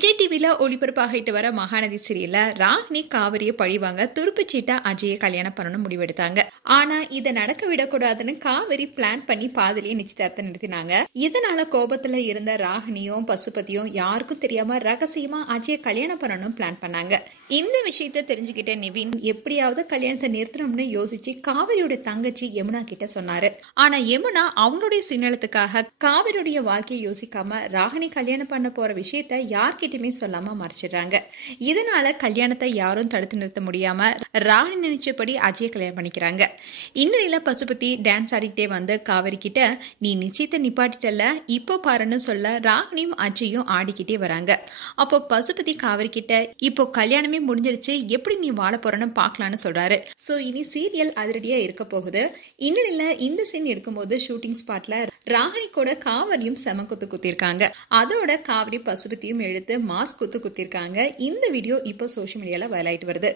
விஜய் டிவில ஒளிபரப்பாகிட்டு வர மகாநதி சீரியல்ல ராகினி காவிரியை பழிவாங்க துருப்புச்சீட்டா அஜயை கல்யாணம் பண்ணணும் முடிவெடுத்தாங்க. ஆனா இதை நடக்க விடக்கூடாதுன்னு காவிரி பிளான் பண்ணி பாதிலேயே நிச்சயதார்த்தம் நிறுத்தினாங்க. இதனால கோபத்துல இருந்த ராகினியும் பசுபதியும் யாருக்கும் தெரியாம ரகசியமா அஜயை கல்யாணம் பண்ணணும் பிளான் பண்ணாங்க. இந்த விஷயத்த தெரிஞ்சுக்கிட்ட நிவின் எப்படியாவது கல்யாணத்தை நிறுத்தணும்னு யோசிச்சு காவிரியோட தங்கச்சி யமுனா கிட்ட சொன்னாரு. ஆனா யமுனா அவங்களுடைய சுயநலத்துக்காக காவிரியுடைய வாழ்க்கையை யோசிக்காம ராகினி கல்யாணம் பண்ண போற விஷயத்த யார்கிட்டயுமே சொல்லாம மறைச்சிடுறாங்க. இதனால கல்யாணத்தை யாரும் தடுத்து நிறுத்த முடியாம ராகினி நினைச்சபடி அஜயை கல்யாணம் பண்ணிக்கிறாங்க. இந்நிலையில பசுபதி டான்ஸ் ஆடிக்கிட்டே வந்து காவிரி கிட்ட நீ நிச்சயத்தை நிப்பாட்டிட்டல இப்போ பாருன்னு சொல்ல ராகினியும் அஜயும் ஆடிக்கிட்டே வராங்க. அப்போ பசுபதி காவிரி கிட்ட இப்போ கல்யாணமே முடிஞ்சிருச்சு, எப்படி நீ வாழ போறன்னு பாக்கலான்னு சொல்றாரு. சோ இனி சீரியல் அதிரடியா இருக்க போகுது. இந்நிலையில இந்த சீன் எடுக்கும்போது ஷூட்டிங் ஸ்பாட்ல ராகினி கூட காவிரியும் செம குத்து குத்திருக்காங்க. அதோட காவிரி பசுபதியும் எடுத்து மாஸ்க் குத்து குத்திருக்காங்க. இந்த வீடியோ இப்போ சோஷியல் மீடியால வைரல் ஆயிட்டு வருது.